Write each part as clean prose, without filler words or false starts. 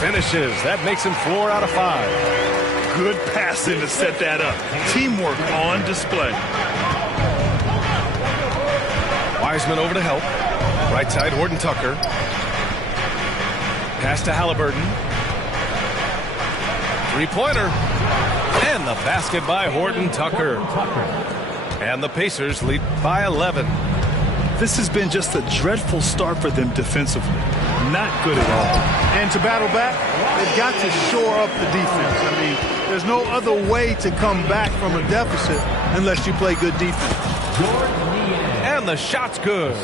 finishes. That makes him 4 out of 5. Good passing to set that up. Teamwork on display. Wiseman over to help. Right side, Horton Tucker. Pass to Halliburton. Three-pointer. And the basket by Horton Tucker. And the Pacers lead by 11. This has been just a dreadful start for them defensively. Not good at all. And to battle back, they've got to shore up the defense. I mean, there's no other way to come back from a deficit unless you play good defense. And the shot's good.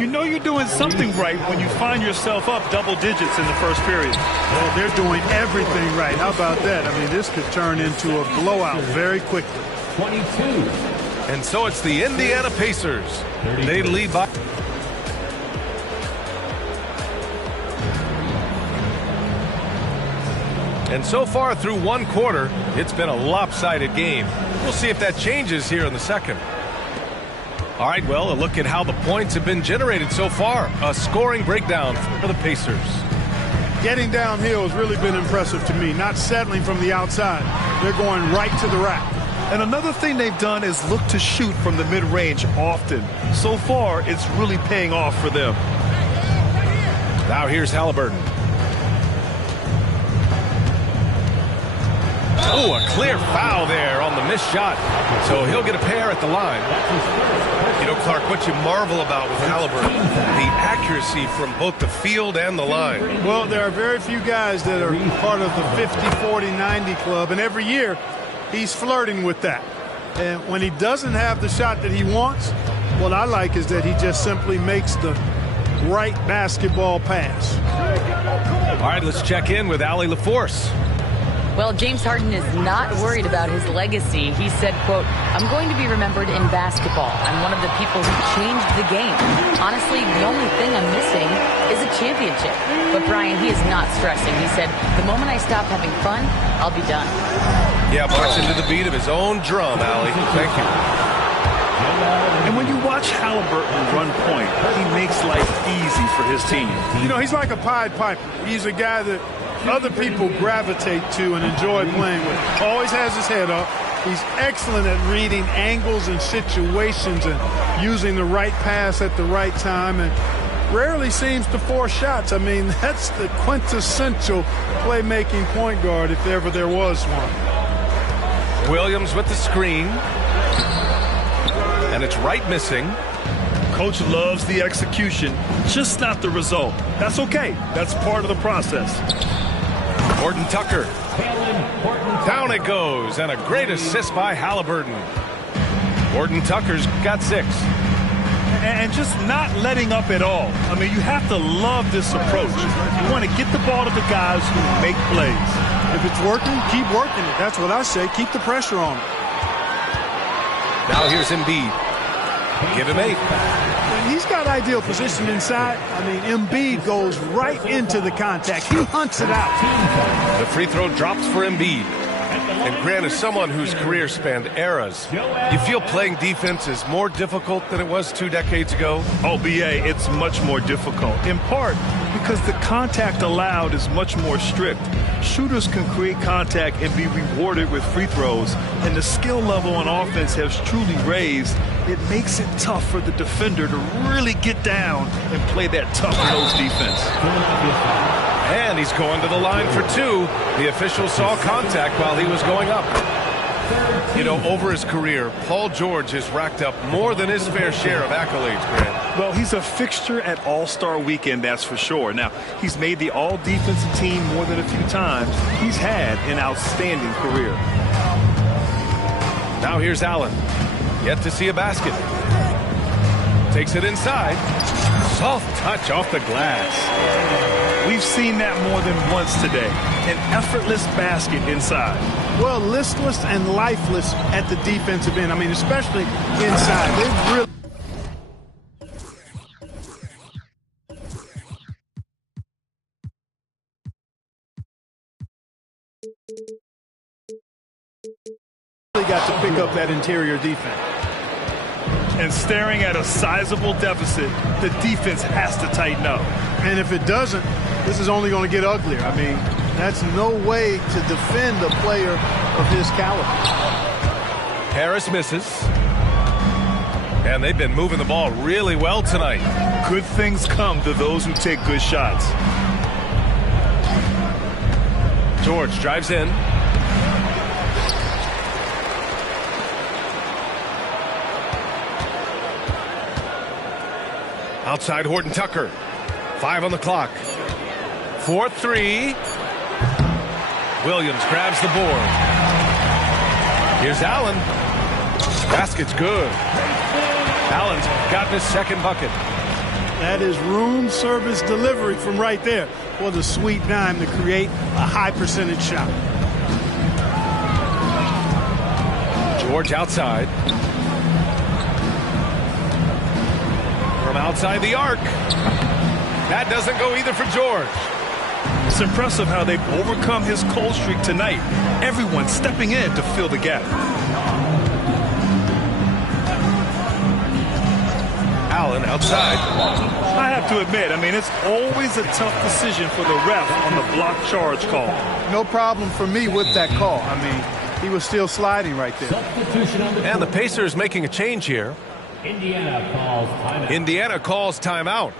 You know you're doing something right when you find yourself up double digits in the first period. Well, they're doing everything right. How about that? I mean, this could turn into a blowout very quickly. 22. And so it's the Indiana Pacers. They lead by. And so far through one quarter, it's been a lopsided game. We'll see if that changes here in the second. All right, well, a look at how the points have been generated so far. A scoring breakdown for the Pacers. Getting downhill has really been impressive to me. Not settling from the outside. They're going right to the rack. And another thing they've done is look to shoot from the mid-range often. So far, it's really paying off for them. Now here's Halliburton. Oh, a clear foul there on the missed shot. So he'll get a pair at the line. You know, Clark, what you marvel about with Halliburton, the accuracy from both the field and the line. Well, there are very few guys that are part of the 50, 40, 90 club, and every year he's flirting with that. And when he doesn't have the shot that he wants, what I like is that he just simply makes the right basketball pass. All right, let's check in with Allie LaForce. Well, James Harden is not worried about his legacy. He said, quote, "I'm going to be remembered in basketball. I'm one of the people who changed the game. Honestly, the only thing I'm missing is a championship." But Brian, he is not stressing. He said, "The moment I stop having fun, I'll be done." Yeah, marching to the beat of his own drum, Allie. Thank you. And when you watch Halliburton run point, he makes life easy for his team. You know, he's like a Pied Piper. He's a guy that other people gravitate to and enjoy playing with. Always has his head up. He's excellent at reading angles and situations and using the right pass at the right time, and rarely seems to force shots. I mean, that's the quintessential playmaking point guard if ever there was one. Williams with the screen. And it's right missing. Coach loves the execution, just not the result. That's okay. That's part of the process. Horton Tucker. Down it goes, and a great assist by Halliburton. Horton Tucker's got 6. And just not letting up at all. I mean, you have to love this approach. You want to get the ball to the guys who make plays. If it's working, keep working it. That's what I say. Keep the pressure on him. Now here's Embiid. Give him 8. When he's got ideal position inside, I mean, Embiid goes right into the contact. He hunts it out. The free throw drops for Embiid. And Grant, as someone whose career spanned eras, you feel playing defense is more difficult than it was 2 decades ago? Oh, BA, it's much more difficult, in part because the contact allowed is much more strict. Shooters can create contact and be rewarded with free throws, and the skill level on offense has truly raised. It makes it tough for the defender to really get down and play that tough-nosed defense. And he's going to the line for 2. The official saw contact while he was going up. You know, over his career, Paul George has racked up more than his fair share of accolades, Grant. Well, he's a fixture at All-Star Weekend, that's for sure. Now, he's made the All-Defensive team more than a few times. He's had an outstanding career. Now here's Allen. Yet to see a basket. Takes it inside. Soft touch off the glass. We've seen that more than once today. An effortless basket inside. Well, listless and lifeless at the defensive end. I mean, especially inside. They really... got to pick up that interior defense. And staring at a sizable deficit, the defense has to tighten up. And if it doesn't, this is only going to get uglier. I mean, that's no way to defend a player of his caliber. Harris misses. And they've been moving the ball really well tonight. Good things come to those who take good shots. George drives in. Outside Horton Tucker. 5 on the clock. 4-3. Williams grabs the board. Here's Allen. Basket's good. Allen's got his second bucket. That is room service delivery from right there. What a sweet dime to create a high percentage shot. George outside. From outside the arc. That doesn't go either for George. It's impressive how they've overcome his cold streak tonight. Everyone stepping in to fill the gap. Allen outside. I have to admit, I mean, it's always a tough decision for the ref on the block charge call. No problem for me with that call. I mean, he was still sliding right there. And the Pacers making a change here. Indiana calls timeout.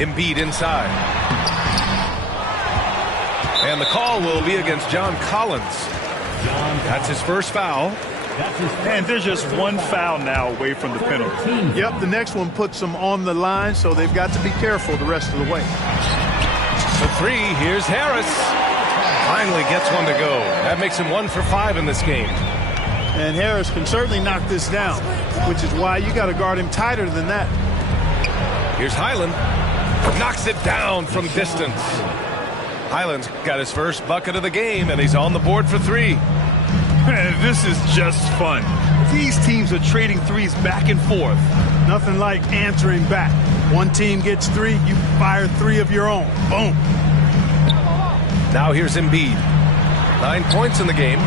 Embiid inside. And the call will be against John Collins. That's his first foul. And there's just one foul now away from the penalty. Yep, the next one puts them on the line, so they've got to be careful the rest of the way. The three, here's Harris. Finally gets one to go. That makes him 1 for 5 in this game. And Harris can certainly knock this down, which is why you got to guard him tighter than that. Here's Highland. Knocks it down from distance. Highland's got his first bucket of the game, and he's on the board for 3. Man, this is just fun. These teams are trading threes back and forth. Nothing like answering back. One team gets 3, you fire 3 of your own. Boom. Now here's Embiid. 9 points in the game.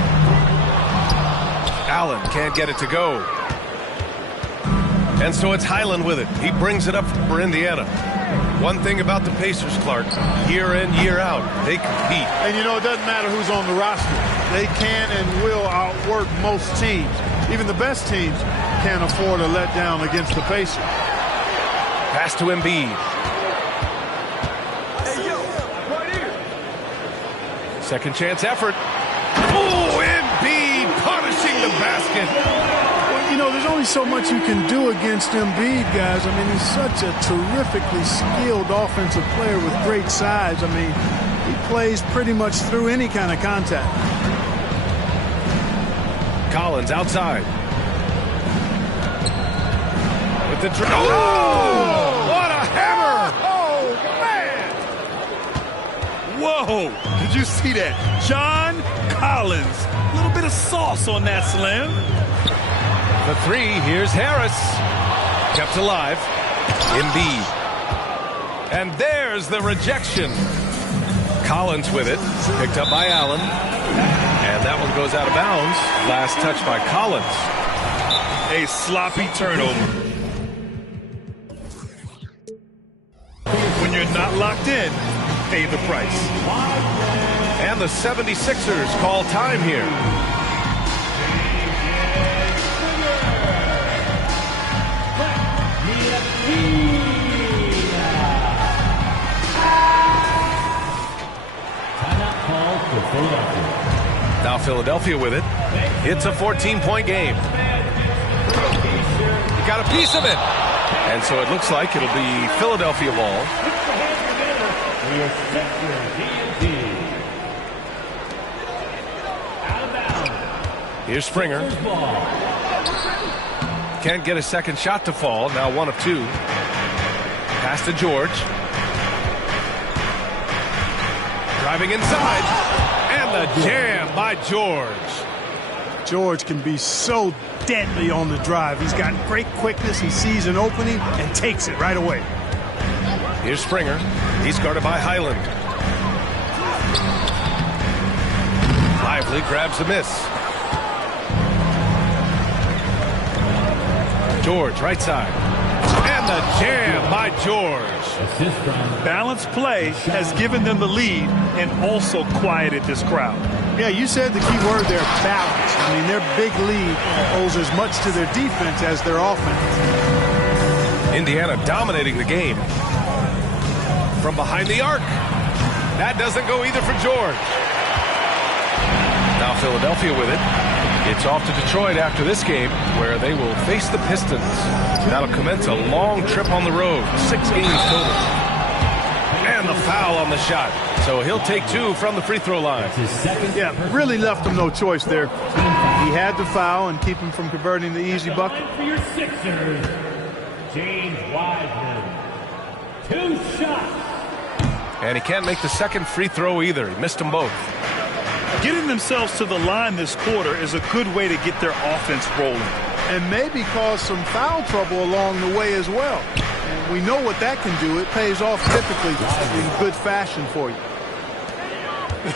Allen can't get it to go. And so it's Highland with it. He brings it up for Indiana. One thing about the Pacers, Clark, year in, year out, they compete. And you know, it doesn't matter who's on the roster. They can and will outwork most teams. Even the best teams can't afford a letdown against the Pacers. Pass to Embiid. Second chance effort. Oh, Embiid punishing the basket. Well, you know, there's only so much you can do against Embiid, guys. I mean, he's such a terrifically skilled offensive player with great size. I mean, he plays pretty much through any kind of contact. Collins outside. With the oh! What a hammer! Oh, man! Whoa! Did you see that? John Collins. A little bit of sauce on that slam. The 3, here's Harris. Kept alive. Embiid. And there's the rejection. Collins with it. Picked up by Allen. And that one goes out of bounds. Last touch by Collins. A sloppy turnover. When you're not locked in, pay the price. And the 76ers call time here. Now Now Philadelphia with it. It's a 14-point game. He got a piece of it. And so it looks like it'll be Philadelphia ball. Here's Springer. Can't get a second shot to fall. Now 1 of 2. Pass to George. Driving inside. And the jam by George. George can be so deadly on the drive. He's got great quickness. He sees an opening and takes it right away. Here's Springer. He's guarded by Highland. Lively grabs a miss. George, right side. And the jam by George. Balanced play has given them the lead and also quieted this crowd. Yeah, you said the key word there, balance. I mean, their big lead owes as much to their defense as their offense. Indiana dominating the game. From behind the arc. That doesn't go either for George. Now Philadelphia with it. It's off to Detroit after this game, where they will face the Pistons. That'll commence a long trip on the road. 6 games total. And the foul on the shot. So he'll take 2 from the free throw line. Yeah, really left him no choice there. He had to foul and keep him from converting the easy bucket. For your Sixers, James Wiseman. 2 shots. And he can't make the second free throw either. He missed them both. Getting themselves to the line this quarter is a good way to get their offense rolling. And maybe cause some foul trouble along the way as well. And we know what that can do. It pays off typically in good fashion for you.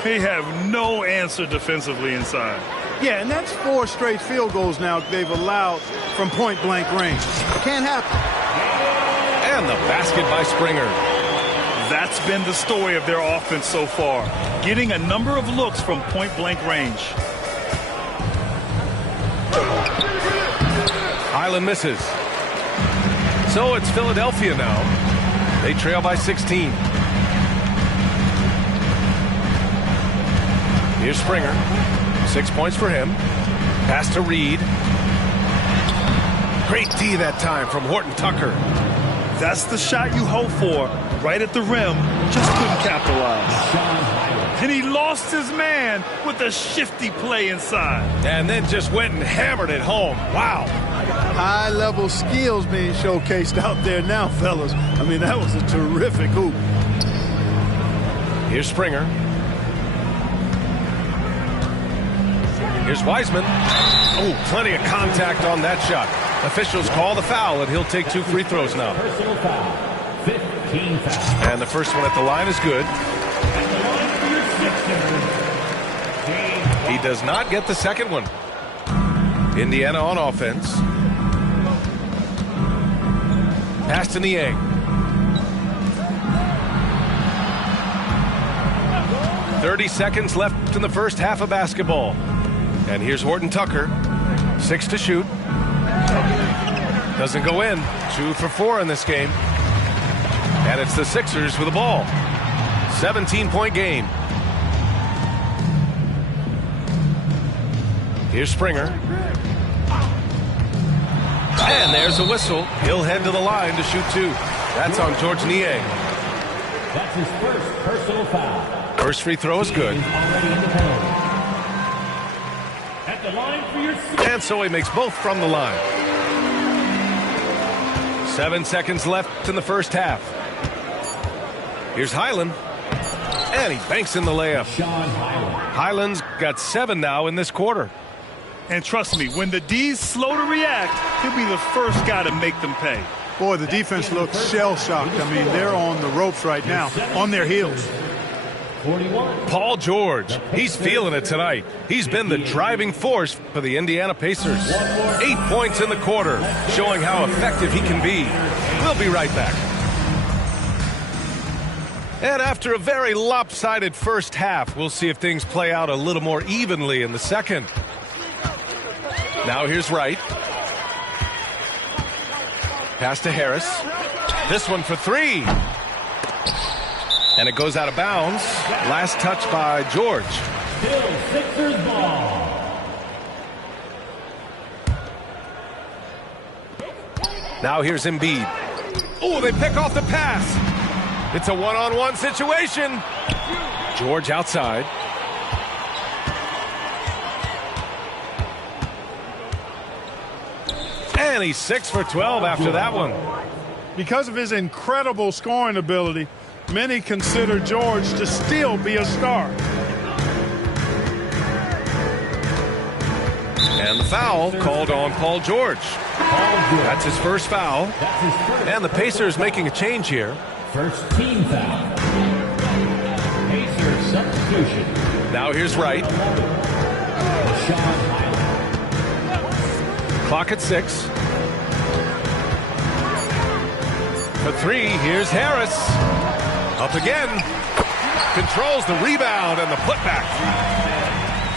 They have no answer defensively inside. Yeah, and that's 4 straight field goals now they've allowed from point-blank range. Can't happen. And the basket by Springer. That's been the story of their offense so far, getting a number of looks from point-blank range. Highland misses. So it's Philadelphia now. They trail by 16. Here's Springer. 6 points for him. Pass to Reed. Great D that time from Horton Tucker. That's the shot you hope for. Right at the rim, just couldn't capitalize. And he lost his man with a shifty play inside. And then just went and hammered it home. Wow. High-level skills being showcased out there now, fellas. I mean, that was a terrific hoop. Here's Springer. Here's Wiseman. Oh, plenty of contact on that shot. Officials call the foul, and he'll take 2 free throws now. Personal foul. 15 fouls. And the first one at the line is good. He does not get the second one. Indiana on offense. Pass to Niang. 30 seconds left in the first half of basketball. And here's Horton Tucker. 6 to shoot. Doesn't go in. 2 for 4 in this game. And it's the Sixers with the ball. 17-point game. Here's Springer. And there's a whistle. He'll head to the line to shoot 2. That's on George Niang. That's his first personal foul. First free throw is good. Already in the penalty. At the line for your And so he makes both from the line. 7 seconds left in the first half. Here's Highland. And he banks in the layup. Highland's got 7 now in this quarter. And trust me, when the D's slow to react, he'll be the first guy to make them pay. Boy, the defense looks shell-shocked. I mean, they're on the ropes right now, on their heels. 41. Paul George, he's feeling it tonight. He's been the driving force for the Indiana Pacers. 8 points in the quarter, showing how effective he can be. We'll be right back. And after a very lopsided first half, we'll see if things play out a little more evenly in the second. Now here's Wright. Pass to Harris. This one for 3. And it goes out of bounds. Last touch by George. Still Sixers ball. Now here's Embiid. Oh, they pick off the pass. It's a one-on-one situation. George outside. And he's 6 for 12 after that one. Because of his incredible scoring ability, many consider George to still be a star. And the foul called on Paul George. That's his first foul. And the Pacers making a change here. First team foul. Pacers substitution. Now here's Wright. Clock at 6. For 3, here's Harris. Up again. Controls the rebound and the putback.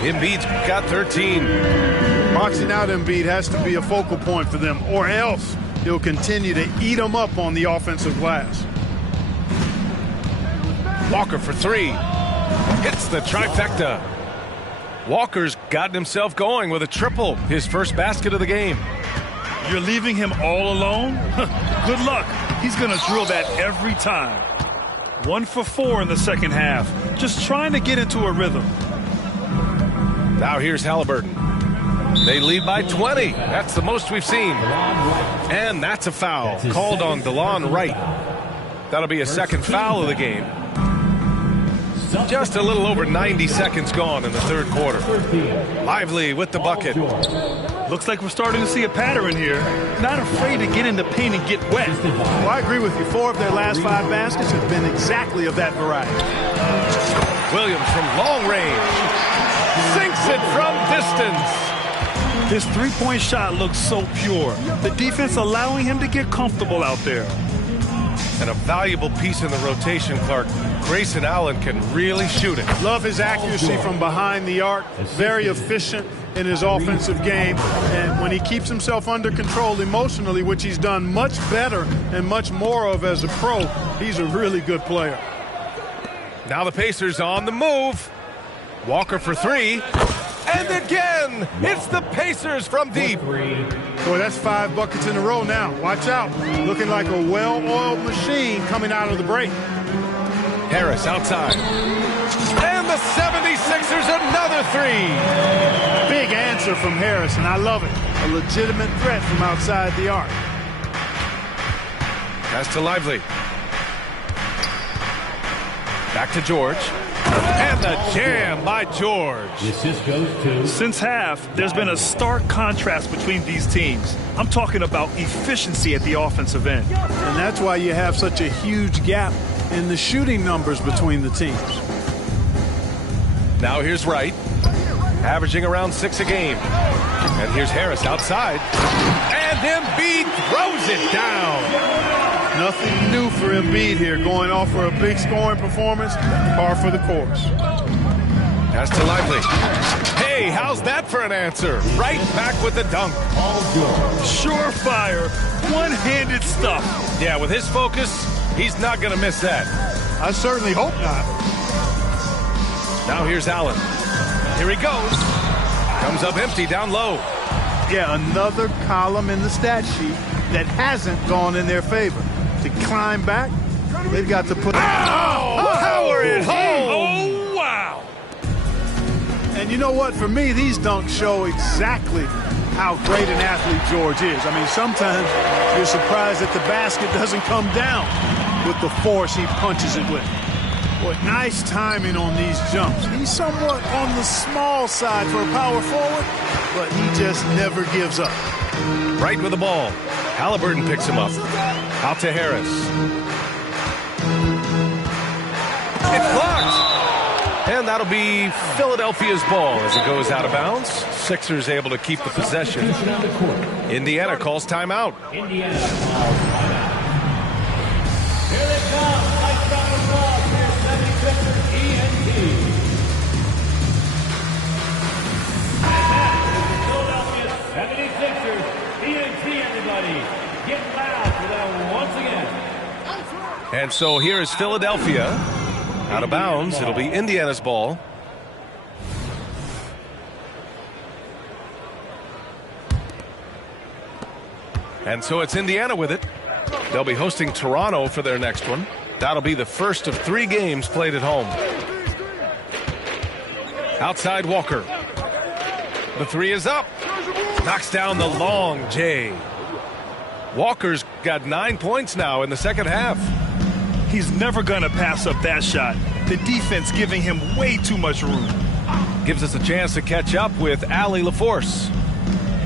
Embiid's got 13. Boxing out Embiid has to be a focal point for them, or else he'll continue to eat them up on the offensive glass. Walker for 3. Hits the trifecta. Walker's gotten himself going with a triple, his first basket of the game. You're leaving him all alone? Good luck. He's going to drill that every time. 1 for 4 in the second half. Just trying to get into a rhythm. Now here's Halliburton. They lead by 20. That's the most we've seen. And that's a foul called on DeLon Wright. That'll be a second foul of the game. Just a little over 90 seconds gone in the third quarter. Lively with the bucket. Looks like we're starting to see a pattern here. Not afraid to get in the paint and get wet. Well, I agree with you. 4 of their last 5 baskets have been exactly of that variety. Williams from long range. Sinks it from distance. His three-point shot looks so pure. The defense allowing him to get comfortable out there. And a valuable piece in the rotation, Clark. Grayson Allen can really shoot it. Love his accuracy from behind the arc. Very efficient in his offensive game. And when he keeps himself under control emotionally, which he's done much better and much more of as a pro, he's a really good player. Now the Pacers on the move. Walker for 3. And again, it's the Pacers from deep. Boy, that's 5 buckets in a row now. Watch out. Looking like a well-oiled machine coming out of the break. Harris outside. And the 76ers another 3. Big answer from Harris, and I love it. A legitimate threat from outside the arc. Pass to Lively. Back to George. And the jam by George. The assist goes to. Since half, there's been a stark contrast between these teams. I'm talking about efficiency at the offensive end. And that's why you have such a huge gap in the shooting numbers between the teams. Now here's Wright, averaging around 6 a game. And here's Harris outside. And Embiid throws it down. Nothing new for Embiid here, going off for a big scoring performance, par for the course. Pass to Lively. Hey, how's that for an answer? Right back with the dunk. Surefire, one-handed stuff. Yeah, with his focus, he's not going to miss that. I certainly hope not. Now here's Allen. Here he goes. Comes up empty down low. Yeah, another column in the stat sheet that hasn't gone in their favor. To climb back, they've got to put... Power it home! Oh, wow! And you know what? For me, these dunks show exactly how great an athlete George is. I mean, sometimes you're surprised that the basket doesn't come down with the force he punches it with. Boy, nice timing on these jumps. He's somewhat on the small side for a power forward, but he just never gives up. Right with the ball. Halliburton picks him up. Out to Harris. It's blocked. And that'll be Philadelphia's ball as it goes out of bounds. Sixers able to keep the possession. Indiana calls timeout. Indiana calls timeout. Here they come. Lights out of love. Here's 76ers ENT. And that is the Philadelphia 76ers ENT, everybody. Get loud for them once again. And so here is Philadelphia. Out of bounds. It'll be Indiana's ball. And so it's Indiana with it. They'll be hosting Toronto for their next one. That'll be the first of 3 games played at home. Outside Walker. The 3 is up. Knocks down the long J. Walker's got 9 points now in the second half. He's never going to pass up that shot. The defense giving him way too much room. Gives us a chance to catch up with Allie LaForce.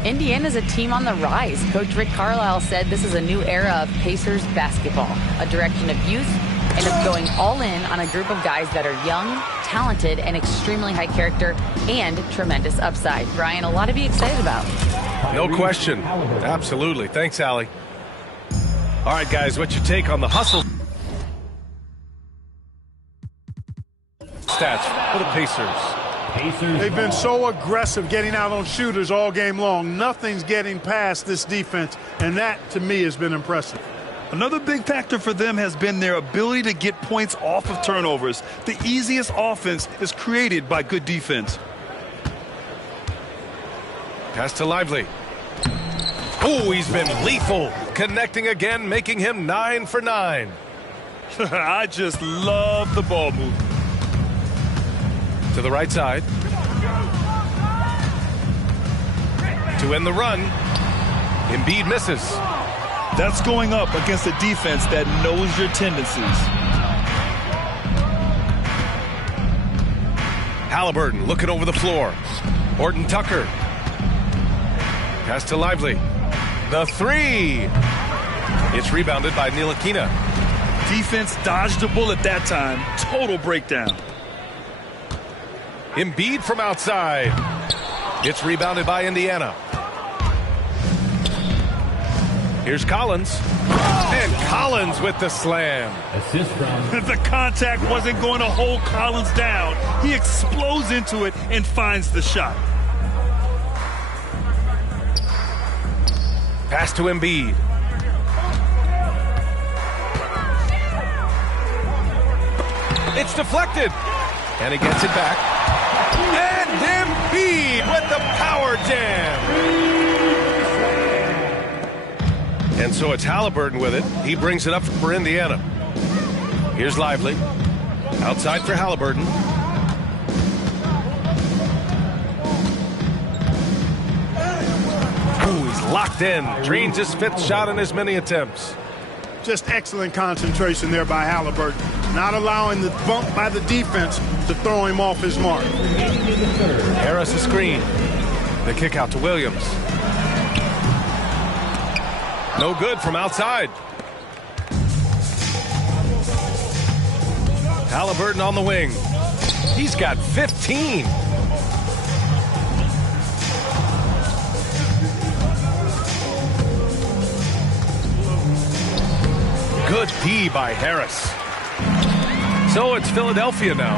Indiana's a team on the rise. Coach Rick Carlisle said this is a new era of Pacers basketball, a direction of youth and of going all in on a group of guys that are young, talented, and extremely high character and tremendous upside. Brian, a lot to be excited about. No question. Absolutely. Thanks, Allie. All right, guys, what's your take on the hustle stats for the Pacers? They've been so aggressive getting out on shooters all game long. Nothing's getting past this defense, and that, to me, has been impressive. Another big factor for them has been their ability to get points off of turnovers. The easiest offense is created by good defense. Pass to Lively. Oh, he's been lethal. Connecting again, making him 9 for 9. I just love the ball movement. To the right side. To end the run. Embiid misses. That's going up against a defense that knows your tendencies. Halliburton looking over the floor. Horton Tucker. Pass to Lively. The 3. It's rebounded by Ntilikina. Defense dodged a bullet that time. Total breakdown. Embiid from outside. It's rebounded by Indiana. Here's Collins. And Collins with the slam. Assist from. The contact wasn't going to hold Collins down. He explodes into it and finds the shot. Pass to Embiid. It's deflected. And he gets it back. And Embiid with the power jam. And so it's Halliburton with it. He brings it up for Indiana. Here's Lively. Outside for Halliburton. Ooh, he's locked in. Drains his 5th shot in as many attempts. Just excellent concentration there by Halliburton. Not allowing the bump by the defense to throw him off his mark. Harris a screen. The kick out to Williams. No good from outside. Halliburton on the wing. He's got 15. Good D by Harris. So it's Philadelphia now.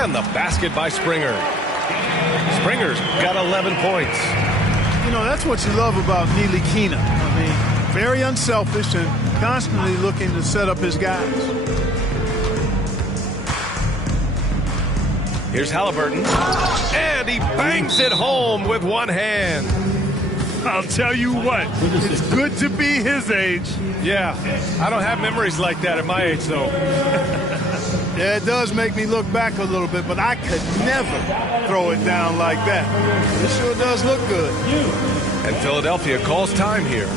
And the basket by Springer. Springer's got 11 points. You know, that's what you love about Ntilikina. I mean, very unselfish and constantly looking to set up his guys. Here's Halliburton. And he bangs it home with one hand. I'll tell you what, it's good to be his age. Yeah, I don't have memories like that at my age, though. Yeah, it does make me look back a little bit, but I could never throw it down like that. It sure does look good. And Philadelphia calls time here.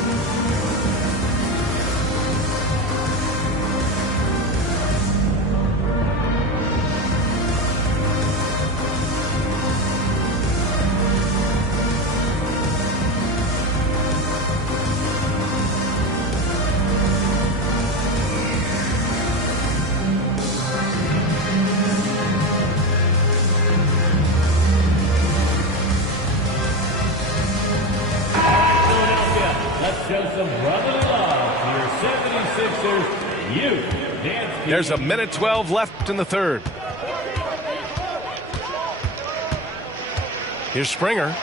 There's a minute 12 left in the third. Here's Springer.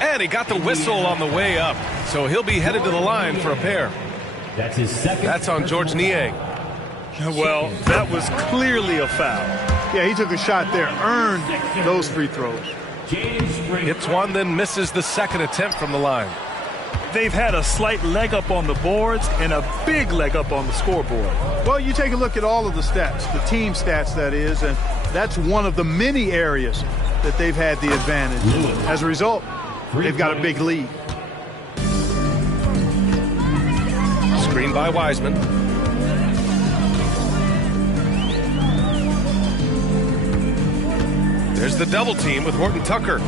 And he got the whistle on the way up. So he'll be headed to the line for a pair. That's his second. That's on George Niang. Well, that was clearly a foul. Yeah, he took a shot there, earned those free throws. Hits one, then misses the second attempt from the line. they've had a slight leg up on the boards and a big leg up on the scoreboard. Well, you take a look at all of the stats, the team stats that is, and that's one of the many areas that they've had the advantage. As a result, they've got a big lead. Screen by Wiseman. There's the double team with Horton Tucker.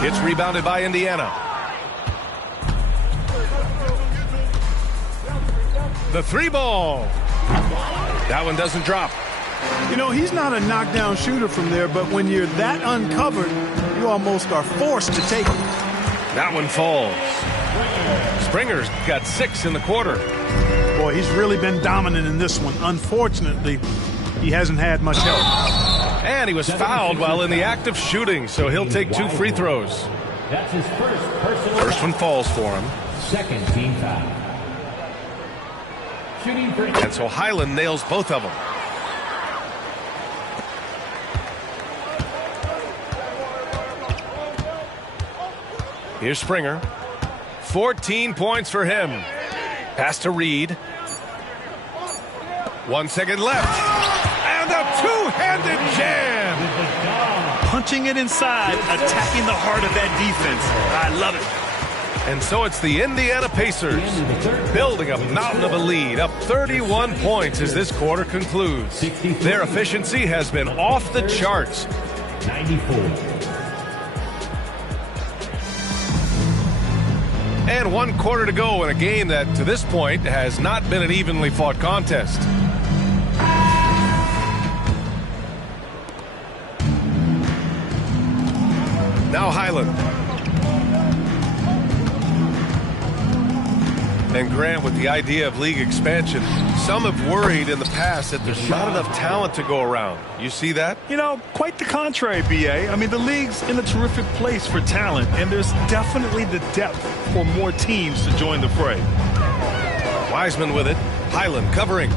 It's rebounded by Indiana. The three ball. That one doesn't drop. You know, he's not a knockdown shooter from there, but when you're that uncovered, you almost are forced to take it. That one falls. Springer's got 6 in the quarter. Boy, he's really been dominant in this one. Unfortunately, he hasn't had much help. And he was fouled while in the act of shooting, so he'll take 2 free throws. That's his first personal First one falls for him. Second team foul. Shooting for And so Highland nails both of them. Here's Springer. 14 points for him. Pass to Reed. 1 second left. And a two-handed jam. Punching it inside, attacking the heart of that defense. I love it. And so it's the Indiana Pacers building a mountain of a lead, up 31 points as this quarter concludes. Their efficiency has been off the charts. 94. And 1 quarter to go in a game that, to this point, has not been an evenly fought contest. Now Highland. And Grant, with the idea of league expansion, some have worried in the past that there's not enough talent to go around. You see that? You know, quite the contrary, B.A. I mean, the league's in a terrific place for talent, and there's definitely the depth for more teams to join the fray. Wiseman with it. Highland covering.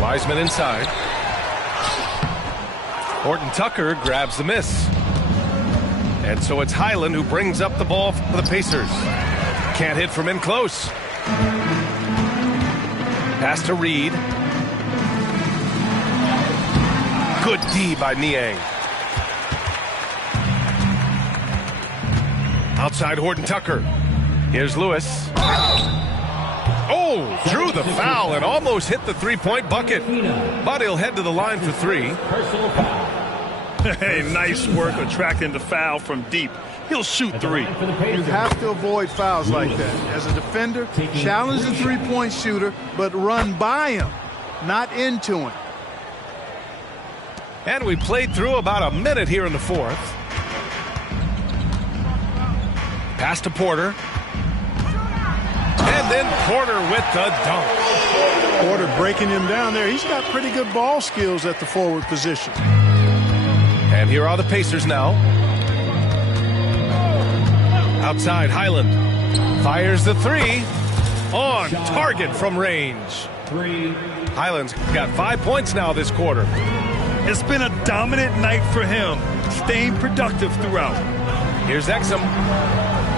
Wiseman inside. Horton Tucker grabs the miss. And so it's Highland who brings up the ball for the Pacers. Can't hit from in close. Pass to Reed. Good D by Niang. Outside Horton Tucker. Here's Lewis. Oh, drew the foul and almost hit the three-point bucket. But he'll head to the line for 3. Personal foul. Hey, nice work attracting the foul from deep. He'll shoot 3. You have to avoid fouls like that. As a defender, challenge the three-point shooter, but run by him, not into him. And we played through about a minute here in the 4th. Pass to Porter. And then Porter with the dunk. Porter breaking him down there. He's got pretty good ball skills at the forward position. And here are the Pacers now. Outside, Highland fires the 3 on target from range. 3. Highland's got 5 points now this quarter. It's been a dominant night for him, staying productive throughout. Here's Exum.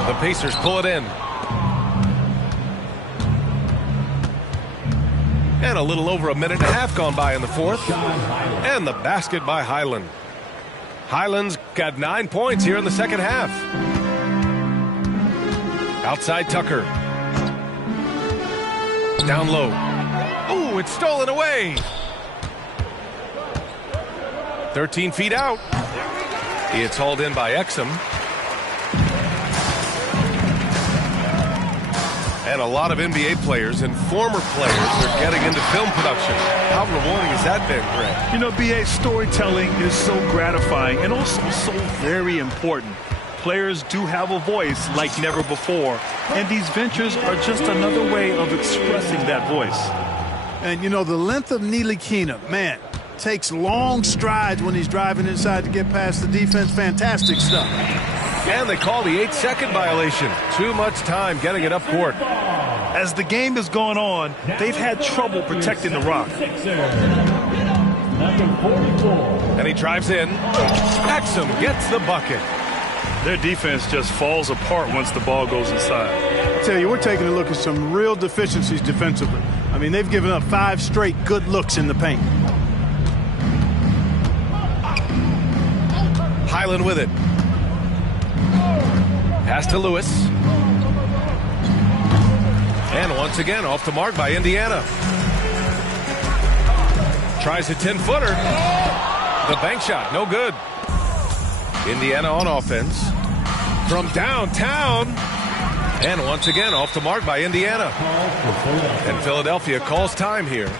The Pacers pull it in. And a little over a minute and a half gone by in the 4th. And the basket by Highland. Highland's got 9 points here in the second half. Outside Tucker. Down low. Ooh, it's stolen away. 13 feet out. It's hauled in by Exum. And a lot of NBA players and former players are getting into film production. How rewarding has that been, Greg? You know, B.A., storytelling is so gratifying and also so very important. Players do have a voice like never before, and these ventures are just another way of expressing that voice. And, you know, the length of Ntilikina, man, takes long strides when he's driving inside to get past the defense. Fantastic stuff. And they call the 8-second violation. Too much time getting it up court. As the game has gone on, they've had trouble protecting the rock. number 44. And he drives in. Exum gets the bucket. Their defense just falls apart once the ball goes inside. I tell you, we're taking a look at some real deficiencies defensively. I mean, they've given up 5 straight good looks in the paint. Highland with it. Pass to Lewis. And once again, off the mark by Indiana. Tries a 10-footer. The bank shot, no good. Indiana on offense. From downtown. And once again, off the mark by Indiana. And Philadelphia calls time here.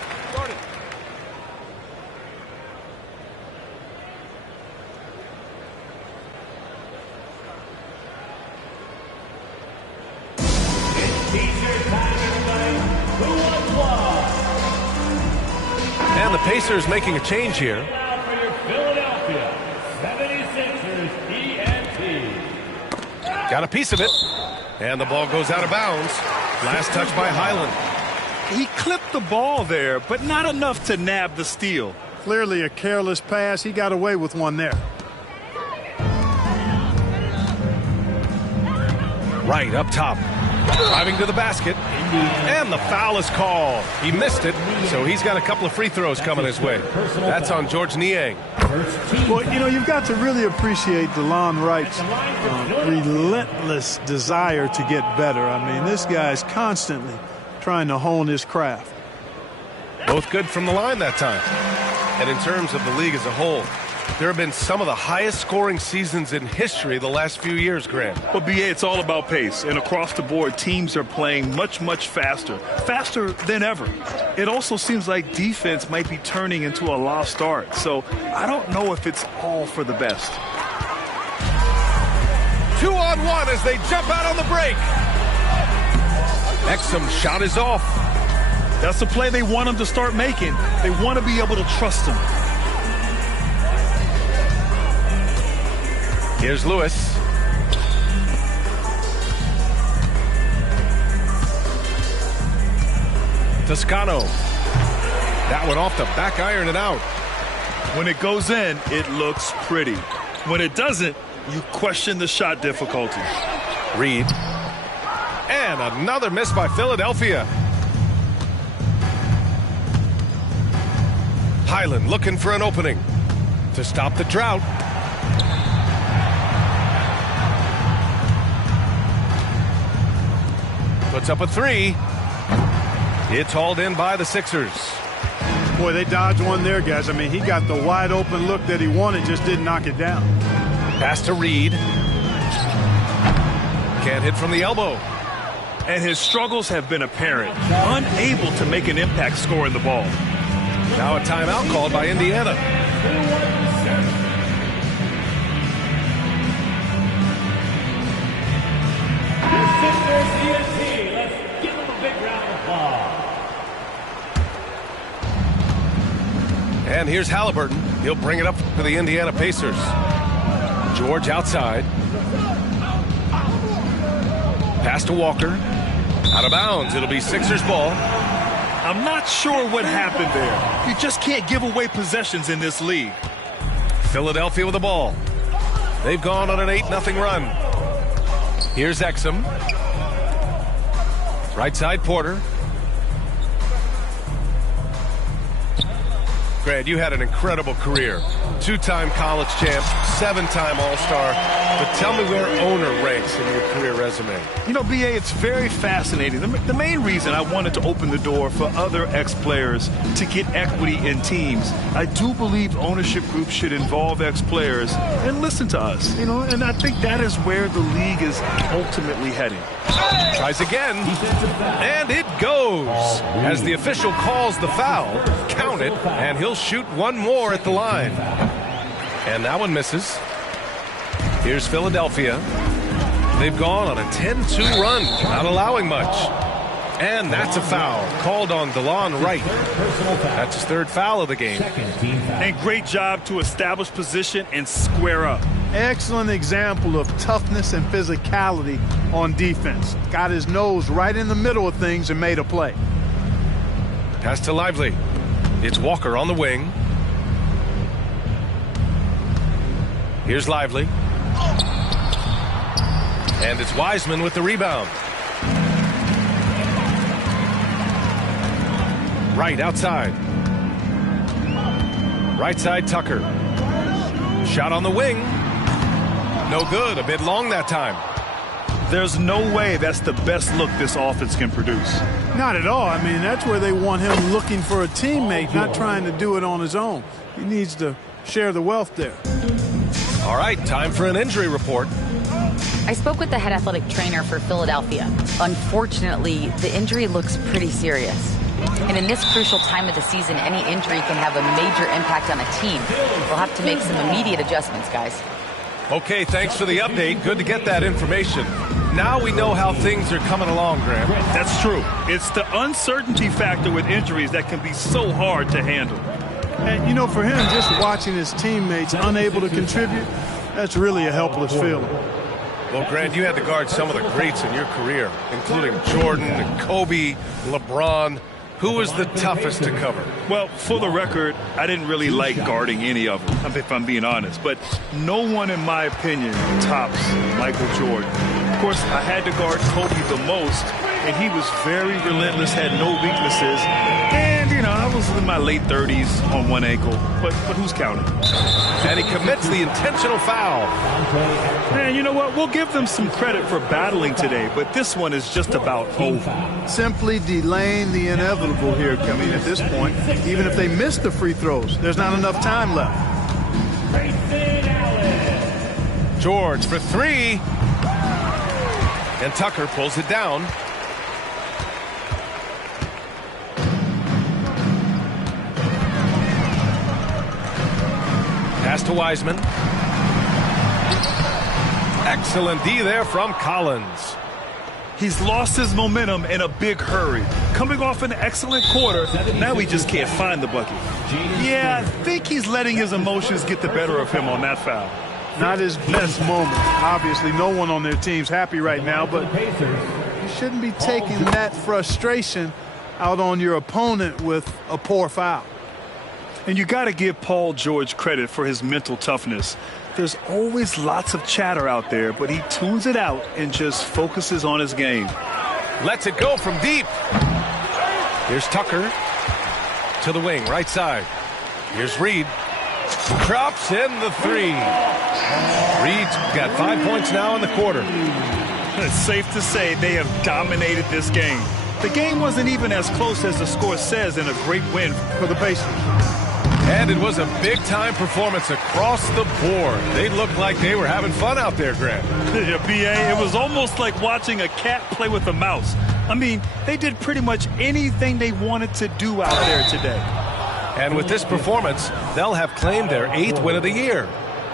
And the Pacers making a change here. Now for your Philadelphia 76ers ENT. Got a piece of it. And the ball goes out of bounds. Last touch by Highland. He clipped the ball there, but not enough to nab the steal. Clearly a careless pass. He got away with one there. Right up top. Driving to the basket. And the foul is called. He missed it, so he's got a couple of free throws coming his way. That's on George Niang. Well, you know, you've got to really appreciate DeLon Wright's relentless desire to get better. I mean, this guy's constantly trying to hone his craft. Both good from the line that time. And in terms of the league as a whole, there have been some of the highest scoring seasons in history the last few years, Grant. Well, BA, it's all about pace. And across the board, teams are playing much, much faster. Faster than ever. It also seems like defense might be turning into a lost art. So I don't know if it's all for the best. 2-on-1 as they jump out on the break. Exum shot is off. That's the play they want him to start making. They want to be able to trust him. Here's Lewis. Toscano. That one off the back iron and out. When it goes in, it looks pretty. When it doesn't, you question the shot difficulty. Reed. And another miss by Philadelphia. Highland looking for an opening to stop the drought. Puts up a 3. It's hauled in by the Sixers. Boy, they dodged one there, guys. I mean, he got the wide open look that he wanted, just didn't knock it down. Pass to Reed. Can't hit from the elbow. And his struggles have been apparent. Unable to make an impact scoring the ball. Now a timeout called by Indiana. Sixers ENT. Let's give them a big round of applause. And here's Halliburton. He'll bring it up for the Indiana Pacers. George outside. Pass to Walker. Out of bounds. It'll be Sixers ball. I'm not sure what happened there. You just can't give away possessions in this league. Philadelphia with the ball. They've gone on an 8-0 run. Here's Exum. Right side Porter. Grant, you had an incredible career. 2-time college champ, 7-time All-Star. But tell me where owner ranks in your career resume. You know, BA, it's very fascinating. The main reason I wanted to open the door for other ex-players to get equity in teams, I do believe ownership groups should involve ex-players and listen to us. You know, and I think that is where the league is ultimately heading. Tries again, and it goes. As the official calls the foul, count it, and he'll shoot one more at the line. And that one misses. Here's Philadelphia. They've gone on a 10-2 run, not allowing much. And that's a foul called on DeLon Wright. That's his 3rd foul of the game. And great job to establish position and square up. Excellent example of toughness and physicality on defense. Got his nose right in the middle of things and made a play. Pass to Lively. It's Walker on the wing. Here's Lively. And it's Wiseman with the rebound. Right outside. Right side, Tucker. Shot on the wing. No good. A bit long that time. There's no way that's the best look this offense can produce. Not at all. I mean, that's where they want him looking for a teammate, not trying to do it on his own. He needs to share the wealth there. All right, time for an injury report. I spoke with the head athletic trainer for Philadelphia. Unfortunately, the injury looks pretty serious. And in this crucial time of the season, any injury can have a major impact on a team. We'll have to make some immediate adjustments, guys. Okay, thanks for the update. Good to get that information. Now we know how things are coming along, Graham. That's true. It's the uncertainty factor with injuries that can be so hard to handle. And, you know, for him, just watching his teammates unable to contribute, that's really a helpless feeling. Well, Grant, you had to guard some of the greats in your career, including Jordan and Kobe, LeBron. Who was the toughest to cover? Well, for the record, I didn't really like guarding any of them, if I'm being honest. But no one, in my opinion, tops Michael Jordan. Of course, I had to guard Kobe the most, and he was very relentless, had no weaknesses. And, you know, I was in my late 30s on one ankle, but who's counting? And he commits the intentional foul. Man, you know what? We'll give them some credit for battling today, but this one is just about over. Simply delaying the inevitable here. I mean, at this point, even if they miss the free throws, there's not enough time left. George for three. And Tucker pulls it down. Pass to Wiseman. Excellent D there from Collins. He's lost his momentum in a big hurry. Coming off an excellent quarter, now he just can't find the bucket. Yeah, I think he's letting his emotions get the better of him on that foul. Not his best moment. Obviously, no one on their team's happy right now, but you shouldn't be taking that frustration out on your opponent with a poor foul. And you got to give Paul George credit for his mental toughness. There's always lots of chatter out there, but he tunes it out and just focuses on his game. Lets it go from deep. Here's Tucker to the wing, right side. Here's Reed. Drops in the three. Reed's got 5 points now in the quarter. It's safe to say they have dominated this game. The game wasn't even as close as the score says, in a great win for the Pacers. And it was a big-time performance across the board. They looked like they were having fun out there, Grant. Yeah, B.A., it was almost like watching a cat play with a mouse. I mean, they did pretty much anything they wanted to do out there today. And with this performance, they'll have claimed their 8th win of the year.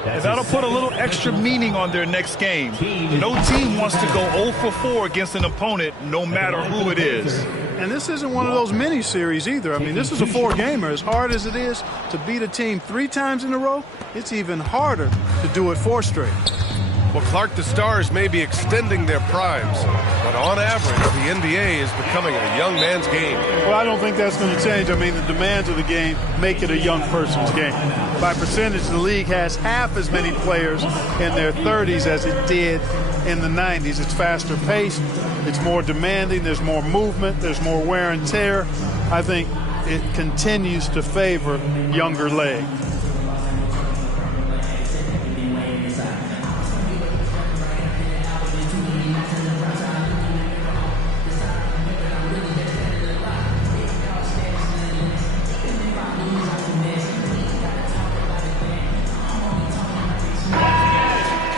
And that'll put a little extra meaning on their next game. No team wants to go 0 for 4 against an opponent, no matter who it is. And this isn't one of those mini-series either. I mean, this is a 4-gamer. As hard as it is to beat a team 3 times in a row, it's even harder to do it 4 straight. Well, Clark, the Stars may be extending their primes, but on average, the NBA is becoming a young man's game. Well, I don't think that's going to change. I mean, the demands of the game make it a young person's game. By percentage, the league has half as many players in their 30s as it did in the 90s. It's faster paced. It's more demanding. There's more movement. There's more wear and tear. I think it continues to favor younger legs.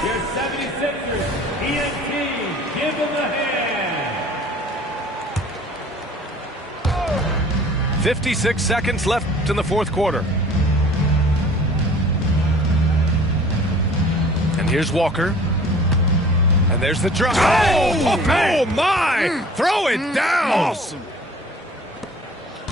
Your 76ers, ENT, give them the hand. 56 seconds left in the fourth quarter. And here's Walker. And there's the drop. Oh my! Throw it down! Awesome.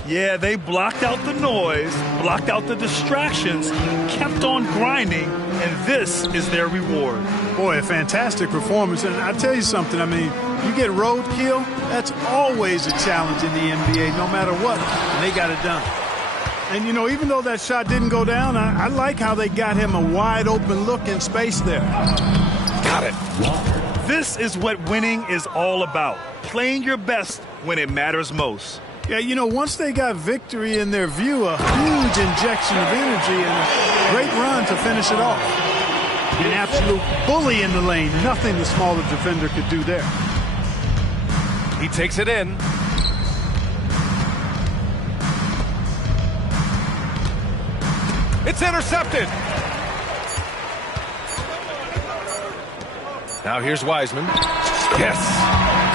Yeah, they blocked out the noise, blocked out the distractions, kept on grinding, and this is their reward. Boy, a fantastic performance. And I'll tell you something, I mean, you get roadkill, that's always a challenge in the NBA, no matter what, and they got it done. And, you know, even though that shot didn't go down, I like how they got him a wide open look in space there. Got it. This is what winning is all about. Playing your best when it matters most. Yeah, you know, once they got victory in their view, a huge injection of energy and a great run to finish it off. An absolute bully in the lane. Nothing the smaller defender could do there. He takes it in. It's intercepted. Now here's Wiseman. Yes.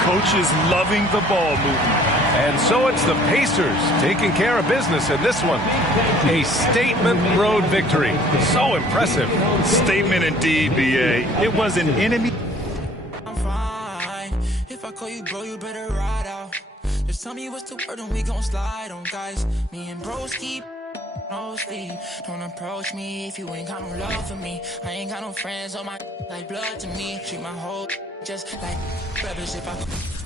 Coach is loving the ball movement. And so it's the Pacers taking care of business in this one. A statement road victory. So impressive. Statement indeed, B.A. It was an enemy. I'm fine. If I call you bro, you better ride out. Just tell me what's the word and we gon' slide on, guys. Me and bros keep no sleep. Don't approach me if you ain't got no love for me. I ain't got no friends on my like blood to me. Treat my whole just like brothers if I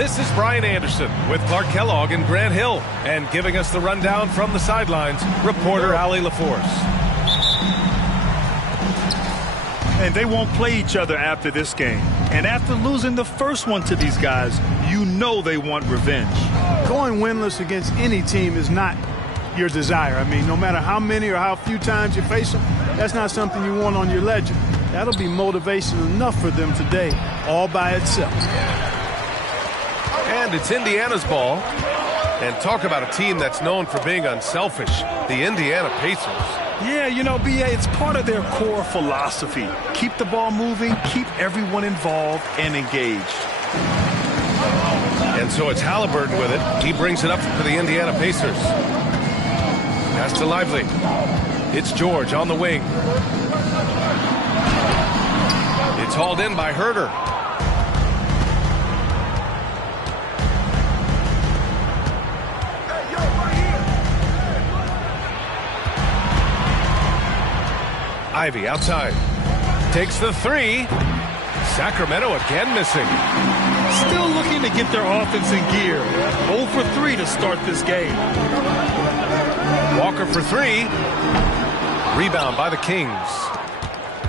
This is Brian Anderson with Clark Kellogg and Grant Hill, and giving us the rundown from the sidelines, reporter Allie LaForce. And they won't play each other after this game. And after losing the first one to these guys, you know they want revenge. Going winless against any team is not your desire. I mean, no matter how many or how few times you face them, that's not something you want on your ledger. That'll be motivation enough for them today, all by itself. And it's Indiana's ball. And talk about a team that's known for being unselfish, the Indiana Pacers. Yeah, you know, B.A., it's part of their core philosophy. Keep the ball moving, keep everyone involved and engaged. And so it's Halliburton with it. He brings it up for the Indiana Pacers. Pass to Lively. It's George on the wing. It's hauled in by Herter. Ivy outside. Takes the three. Sacramento again missing. Still looking to get their offense in gear. 0 for 3 to start this game. Walker for three. Rebound by the Kings.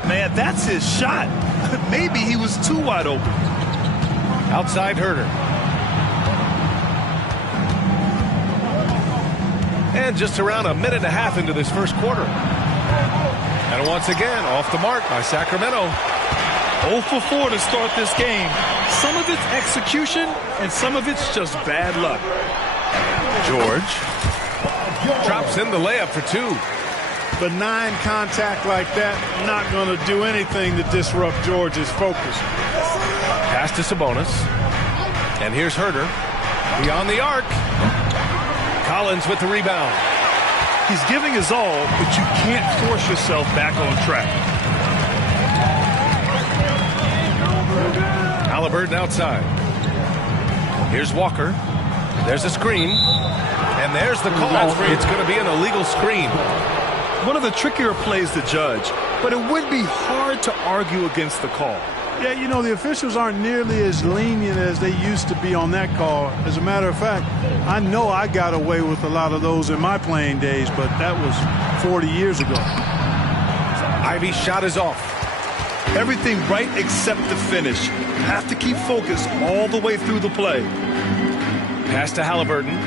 Man, that's his shot. Maybe he was too wide open. Outside Herter. And just around a minute and a half into this first quarter. And once again, off the mark by Sacramento. 0 for 4 to start this game. Some of it's execution, and some of it's just bad luck. George drops in the layup for two. Benign contact like that, not going to do anything to disrupt George's focus. Pass to Sabonis. And here's Herter. Beyond the arc. Collins with the rebound. He's giving his all, but you can't force yourself back on track. Halliburton outside. Here's Walker. There's a screen. And there's the call. It's going to be an illegal screen. One of the trickier plays to judge, but it would be hard to argue against the call. Yeah, you know, the officials aren't nearly as lenient as they used to be on that call. As a matter of fact, I know I got away with a lot of those in my playing days, but that was 40 years ago. Ivy's shot is off. Everything right except the finish. Have to keep focused all the way through the play. Pass to Halliburton.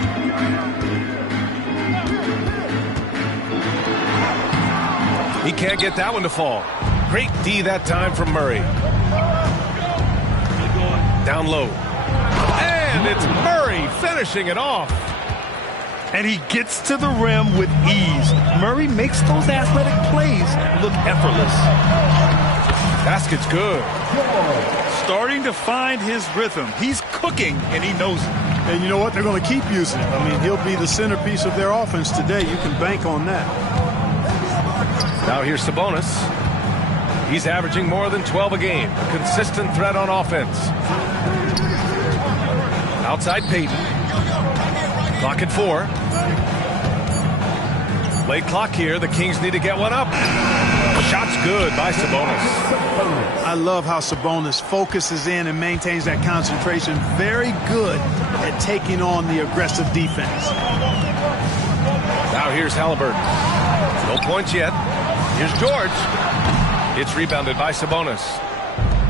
He can't get that one to fall. Great D that time from Murray. Down low. And it's Murray finishing it off. And he gets to the rim with ease. Murray makes those athletic plays look effortless. Basket's good. Starting to find his rhythm. He's cooking, and he knows it. And you know what? They're going to keep using him. I mean, he'll be the centerpiece of their offense today. You can bank on that. Now here's Sabonis. He's averaging more than 12 a game. A consistent threat on offense. Outside Payton. Clock at 4. Late clock here. The Kings need to get one up. Shot's good by Sabonis. I love how Sabonis focuses in and maintains that concentration. Very good at taking on the aggressive defense. Now here's Halliburton. No points yet. Here's George. It's rebounded by Sabonis.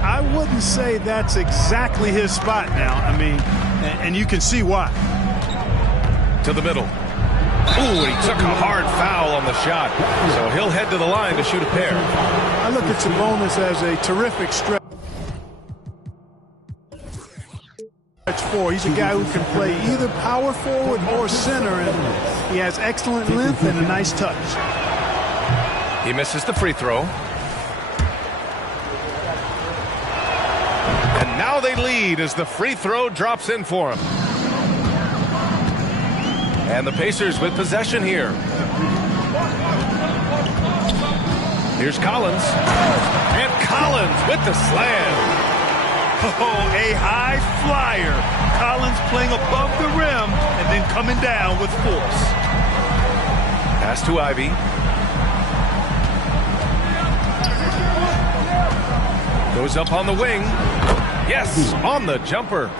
I wouldn't say that's exactly his spot now. I mean, and you can see why. To the middle. Ooh, he took a hard foul on the shot. So he'll head to the line to shoot a pair. I look at Sabonis as a terrific stretch 4. He's a guy who can play either power forward or center, and he has excellent length and a nice touch. He misses the free throw. And now they lead as the free throw drops in for him. And the Pacers with possession here. Here's Collins. And Collins with the slam. Oh, a high flyer. Collins playing above the rim and then coming down with force. Pass to Ivy. Goes up on the wing. Yes, on the jumper.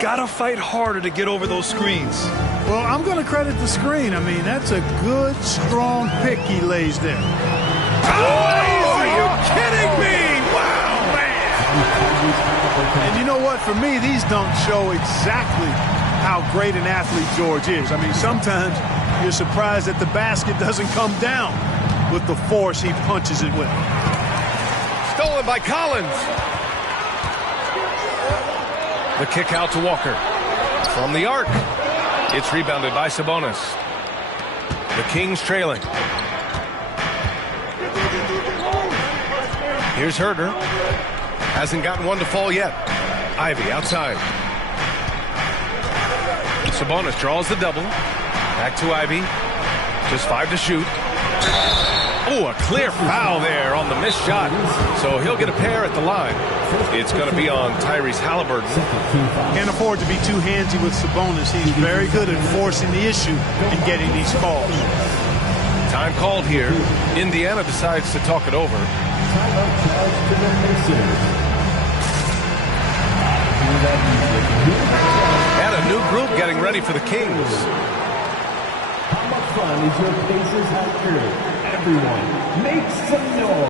Gotta fight harder to get over those screens. Well, I'm going to credit the screen. I mean, that's a good, strong pick he lays there. Oh, are you kidding me? Wow, man. And you know what? For me, these don't show exactly how great an athlete George is. I mean, sometimes you're surprised that the basket doesn't come down with the force he punches it with. Stolen by Collins. The kick out to Walker. From the arc. It's rebounded by Sabonis. The Kings trailing. Here's Herter. Hasn't gotten one to fall yet. Ivy outside. Sabonis draws the double. Back to Ivy. Just 5 to shoot. Oh, a clear foul there on the missed shot. So he'll get a pair at the line. It's going to be on Tyrese Halliburton. Can't afford to be too handsy with Sabonis. He's very good at forcing the issue and getting these calls. Time called here. Indiana decides to talk it over. And a new group getting ready for the Kings. How much fun is your Pacers have created? Everyone, make some noise.